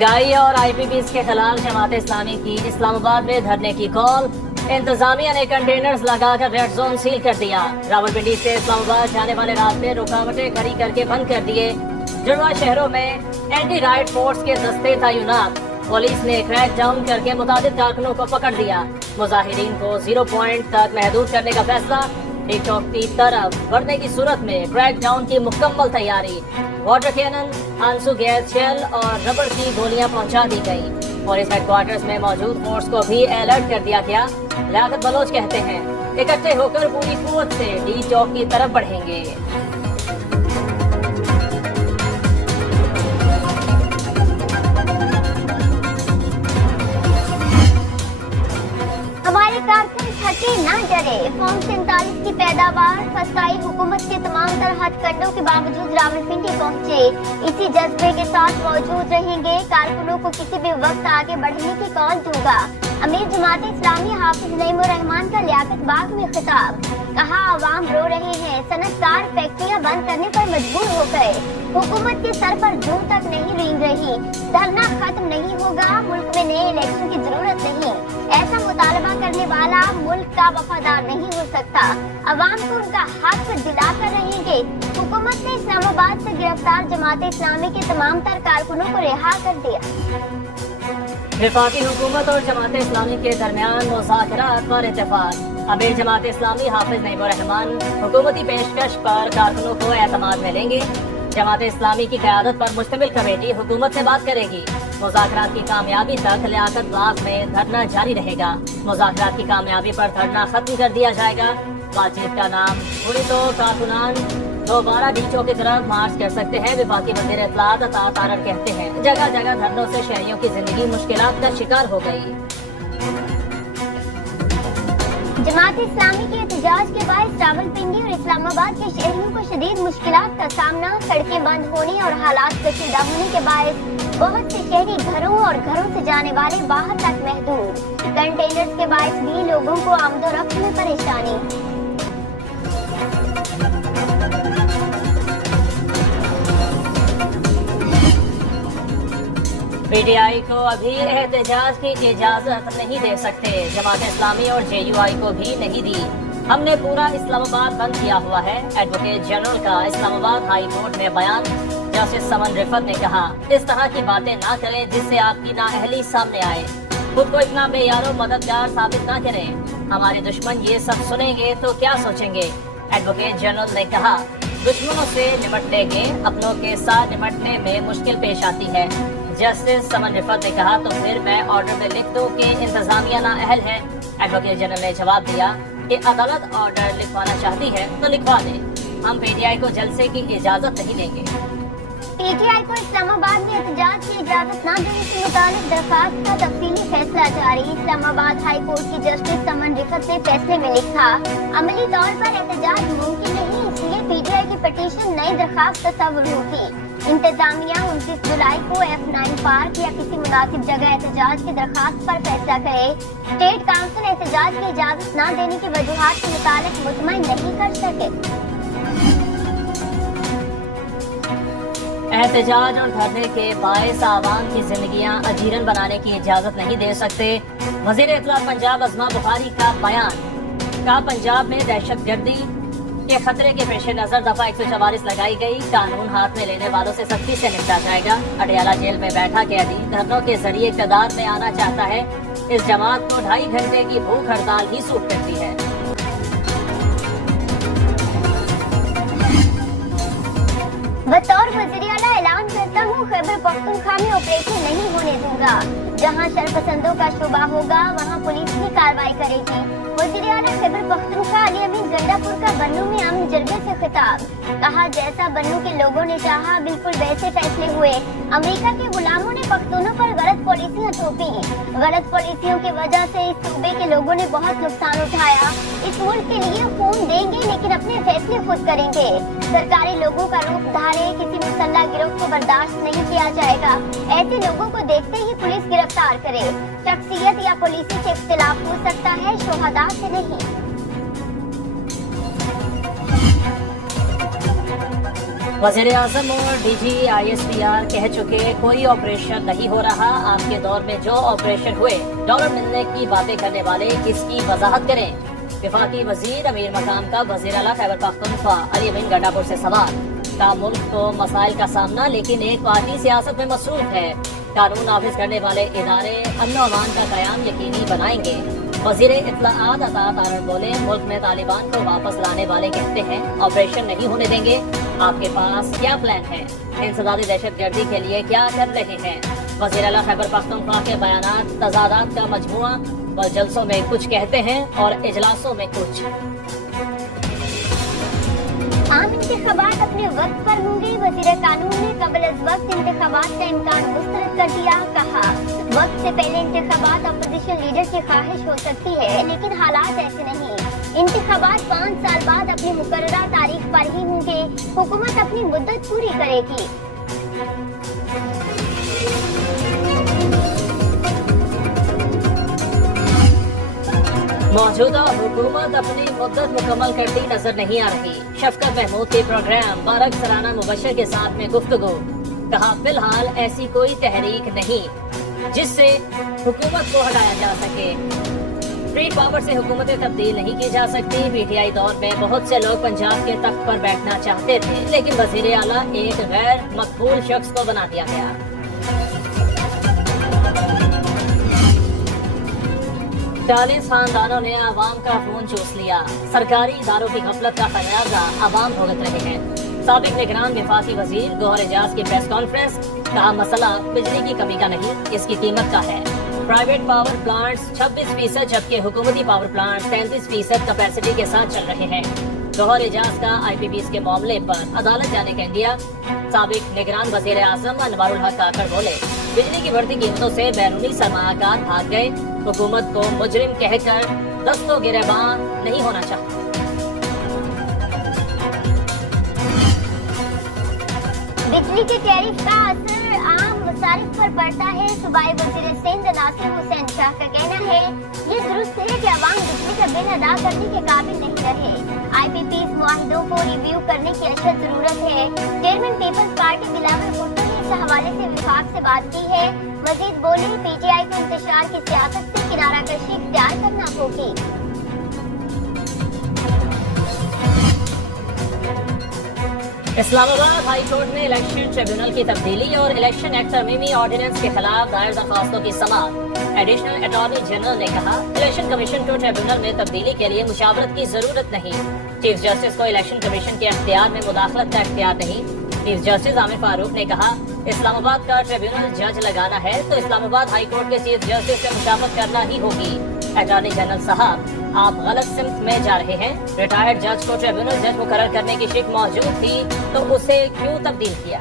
महंगाई और IPPs के खिलाफ जमात इस्लामी की इस्लामाबाद में धरने की कॉल। इंतजामिया ने कंटेनर्स लगाकर रेड जोन सील कर दिया। रावलपिंडी से इस्लामाबाद जाने वाले रास्ते रुकावटें खड़ी करके बंद कर दिए। जुड़वा शहरों में एंटी राइट फोर्स के दस्ते तैनात। पुलिस ने क्रैक डाउन करके मुताबिक कारकुनों को पकड़ लिया। मुजाहिरीन को 0 पॉइंट तक महदूद करने का फैसला। टिकटॉक की तरफ बढ़ने की सूरत में क्रैक डाउन की मुकम्मल तैयारी। वाटर कैनन, आंसू गैस शेल और रबड़ की गोलियां पहुंचा दी गई। पुलिस हेडक्वार्टर्स में मौजूद फोर्स को भी अलर्ट कर दिया गया। लियाकत बलोच कहते हैं इकट्ठे होकर पूरी कुव्वत से डी चौक की तरफ बढ़ेंगे। हमारे कारकुन थके न डरे। फॉर्म 47 की पैदावार फसाई हुकूमत के तमाम तरह हथकंडों के बावजूद रावलपिंडी पहुंचे। इसी जज्बे के साथ मौजूद रहेंगे। कारकुनों को किसी भी वक्त आगे बढ़ने की कॉल दूंगा। अमीर जमात इस्लामी हाफिज नईमुर रहमान का लियाकत बाग में खिताब। कहा आवाम रो रहे हैं, सनतकार फैक्ट्रियां बंद करने पर मजबूर हो गए। हुकूमत के सर पर जूं तक नहीं रेंग रही। धरना खत्म नहीं होगा, मुल्क में नए इलेक्शन की जरूरत नहीं। ऐसा मुतालबा करने वाला मुल्क का वफादार नहीं हो सकता। अवाम को उनका हक दिलाकर रहेंगे। हुकूमत ने इस्लामाबाद से गिरफ्तार जमात इस्लामी के तमाम तर कारकुनों को रिहा कर दिया। वफाकी हुकूमत और जमात इस्लामी के दरमियान मुज़ाकरात पर इत्तेफाक। अमीर जमात इस्लामी हाफिज नईमुर रहमान हुकूमती पेशकश पर कारकुनों को एतमाद में लेंगे। जमात इस्लामी की क़यादत पर मुश्तमिल कमेटी हुकूमत से बात करेगी। मुज़ाकरात की कामयाबी तक लियाकत बाग में धरना जारी रहेगा। मुज़ाकरात की कामयाबी पर धरना खत्म कर दिया जाएगा। बातचीत का नाम पूरी तो कारकुनान दोबारा डीचो की तरफ मार्च कर सकते हैं। विभागी वज़ीर इत्तलात अता तारड़ कहते हैं जगह जगह धरनों से शहरियों की जिंदगी मुश्किलात का शिकार हो गई। जमात इस्लामी के एहतजाज के बाद रावलपिंडी और इस्लामाबाद के शहरियों को शदीद मुश्किलात का सामना। सड़कें बंद होने और हालात कशीदा होने के बायस बहुत से शहरी घरों और घरों से जाने वाले बाहर तक महदूद। कंटेनर्स के बायस भी लोगों को आमदोरफ्त में परेशानी। PTI को अभी एहतजाज की इजाजत नहीं दे सकते। जमात इस्लामी और JUI को भी नहीं दी। हमने पूरा इस्लामाबाद बंद किया हुआ है। एडवोकेट जनरल का इस्लामाबाद हाई कोर्ट में बयान। जस्टिस समन रिफत ने कहा इस तरह की बातें ना करें जिससे आपकी नाअहली सामने आए। खुद को इतना बेयारो मददगार साबित ना करें। हमारे दुश्मन ये सब सुनेंगे तो क्या सोचेंगे। एडवोकेट जनरल ने कहा दुश्मनों से निपटने के अपनों के साथ निपटने में मुश्किल पेश आती है। जस्टिस समन रिफत ने कहा तो फिर मैं ऑर्डर में लिख दूं कि इंतजामिया नाअहल है। एडवोकेट जनरल ने जवाब दिया कि अदालत ऑर्डर लिखवाना चाहती है तो लिखवा दे। हम PTI को जलसे की इजाजत नहीं देंगे। PTI को इस्लामाबाद में एहतजाज की इजाजत न देने से मुतालिक दरखास्त का तफसीली फैसला जारी। इस्लामाबाद हाई कोर्ट की जस्टिस समन रिफत ने फैसले में लिखा अमली तौर पर एहतजाज मुमकिन नहीं, इसलिए PTI की पटिशन नई दरखास्त तस्वुर होगी। इंतजामिया 29 जुलाई को F9 पार्क या किसी मुनासिब जगह एहतजाज की दरखास्त पर फैसला करे। स्टेट काउंसिल एहतजाज की इजाजत न देने की वजूहात के मुतालिक मुतमईन नहीं कर सके। एहतजाज और धरने के बायस आवाम की जिंदगियां अजीरन बनाने की इजाजत नहीं दे सकते। वजीर इत्तलात पंजाब अज़मा बुखारी का बयान। कहा पंजाब में दहशतगर्दी के खतरे के पेश नजर दफा 144 लगाई गई। कानून हाथ में लेने वालों से सख्ती से निपटा जाएगा। अडयाला जेल में बैठा कैदी धरनों के जरिए इक़्तिदार में आना चाहता है। इस जमात को 2.5 घंटे की भूख हड़ताल ही सूट करती है। बतौर वज़ीर-ए-आला ऐलान करता हूँ खैबर पख्तूनख्वा में ऑपरेशन नहीं होने दूंगा। जहाँ शरपसंदों का शोबा होगा वहाँ पुलिस भी कार्रवाई करेगी। वज़ीर-ए-आला खैबर पख्तूनख्वा अली अमीन गंडापुर का बन्नू में अमन जरबे से खिताब। कहा जैसा बन्नू के लोगों ने चाहा बिल्कुल वैसे फैसले हुए। अमेरिका के गुलामों ने पख्तूनों पर गलत पॉलिसियाँ थोपी। गलत पॉलिसियों की वजह से इस सूबे के लोगों ने बहुत नुकसान उठाया। इस मुल्क के लिए खून देंगे लेकिन अपने फैसले खुद करेंगे। सरकारी लोगों का रूप धारे किसी मुसल्लह गिरोह को बर्दाश्त नहीं किया जाएगा। ऐसे लोगों को देखते ही पुलिस गिरफ्तार करे। शख्सियत या पॉलिसी से इख्तिलाफ हो सकता है, शोहदा से नहीं। वज़ीर आज़म और DGISPR कह चुके कोई ऑपरेशन नहीं हो रहा। आपके दौर में जो ऑपरेशन हुए, डॉलर मिलने की बातें करने वाले इसकी वजाहत करें। वफाकी वजीर अमीर मकाम का वज़ीर आला खैबर पख्तूनख्वा अली अमीन गंडापुर से सवाल। का मुल्क को मसाइल का सामना, लेकिन एक पार्टी सियासत में मसरूफ है। कानून नाफिज करने वाले इदारे अमन व अमान का क़याम यकीनी बनाएंगे। वज़ीर इत्तलाआत अतात आरड़ बोले, मुल्क में तालिबान को वापस लाने वाले कहते हैं ऑपरेशन नहीं होने देंगे। आपके पास क्या प्लान है? इंसदादी दहशतगर्दी के लिए क्या कर रहे हैं? वज़ीर आला खैबर पख्तूनख्वा के बयानात तजादात का मजमुआ, और जलसों में कुछ कहते हैं और इजलासों में कुछ। आम इंतखाबात अपने वक्त पर होंगे। वज़ीर कानून ने कबल अज वक्त इंतखाबात का इम्कान मुस्तरद कर दिया। कहा, वक्त से पहले इंतखाबात अपोजिशन लीडर की ख्वाहिश हो सकती है, लेकिन हालात ऐसे नहीं। इंतखाबात 5 साल बाद अपनी मुकर्ररा तारीख पर ही होंगे। हुकूमत अपनी मुद्दत पूरी करेगी। मौजूदा हुकूमत अपनी मुद्दत मुकम्मल करती नजर नहीं आ रही। शफकत महमूद के प्रोग्राम बारक सराना मुबशर के साथ में गुफ्तगू। कहा, फिलहाल ऐसी कोई तहरीक नहीं जिससे हुकूमत को हटाया जा सके। फ्री पावर से हुकूमतें तब्दील नहीं की जा सकती। PTI दौर में बहुत से लोग पंजाब के तख्त पर बैठना चाहते थे, लेकिन वज़ीर आला एक गैर मकबूल शख्स को बना दिया गया। 40 खानदानों ने आवाम का खून चूस लिया। सरकारी इदारों की गफलत का खमियाजा आवाम भुगत रहे हैं। साबिक निगरान वफाकी वजीर गौहर एजाज की प्रेस कॉन्फ्रेंस। कहा, मसला बिजली की कमी का नहीं, इसकी कीमत का है। प्राइवेट पावर प्लांट्स 26%, जबकि हुकूमती पावर प्लांट्स 33% कैपेसिटी के साथ चल रहे हैं। गौहर एजाज का IPPs के मामले पर अदालत जाने का इंडिया। साबिक निगरान वज़ीर आज़म अनवारुल हक काकड़ बोले, बिजली की बढ़ती कीमतों से बैरूनी सरमाकार भाग गए। हुकूमत को मुजरिम कहकर दस्तो गिरबान नहीं होना चाहिए। बिजली के टैरिफ का असर आम मुसारिफ पर पड़ता है। सूबाई वज़ीर सिंध नासिर हुसैन शाह का कहना है, ये दुरुस्त है कि अवाम बिजली का बिल अदा करने के काबिल नहीं रहे। IPPs मुआहिदों को रिव्यू करने की अशद जरूरत है। Chairman Peoples Party Bilawal Bhutto ने इस हवाले से विभाग से बात की है। मजीद बोले, PTI को इंतशार की सियासत से किनारा कशी इख्तियार करना होगी। इस्लामाबाद हाई कोर्ट ने इलेक्शन ट्रिब्यूनल की तब्दीली और इलेक्शन एक्ट तरमीमी ऑर्डिनेंस के खिलाफ दायर दरख्वास्तों की समाअत। एडिशनल अटॉर्नी जनरल ने कहा, इलेक्शन कमीशन को ट्रिब्यूनल में तब्दीली के लिए मुशावरत की जरूरत नहीं। चीफ जस्टिस को इलेक्शन कमीशन के अख्तियार में मुदाखलत का इख्तियार नहीं। चीफ जस्टिस आमिर फारूक ने कहा, इस्लामाबाद का ट्रिब्यूनल जज लगाना है तो इस्लामाबाद हाई कोर्ट के चीफ जस्टिस से मुशावरत करना ही होगी। अटॉर्नी जनरल साहब, आप गलत सिमत में जा रहे हैं। रिटायर्ड जज को ट्रिब्यूनल जज मुकर्रर करने की शिक मौजूद थी, तो उसे क्यों तब्दील किया?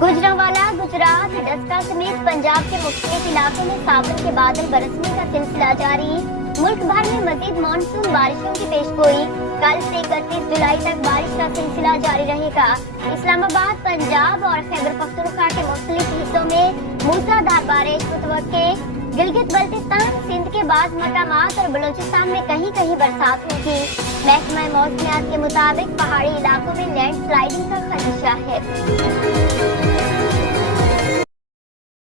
गुजरांवाला, गुजरात, डस्का समेत पंजाब के मुख्तलिफ इलाकों में सावन के बादल बरसने का सिलसिला जारी। मुल्क भर में मजीद मानसून बारिशों की पेशगोई। कल से 31 जुलाई तक बारिश का सिलसिला जारी रहेगा। इस्लामाबाद, पंजाब और खैबर पख्तूनख्वा के मुख्तलिफ हिस्सों में मूसलाधार बारिश मुतवक्के। गिलगित बल्तिस्तान, सिंध के बाज़ मकामात और बलोचिस्तान में कहीं कहीं बरसात होगी। महकमा मौसमियात के मुताबिक पहाड़ी इलाकों में लैंड स्लाइडिंग का खदशा है।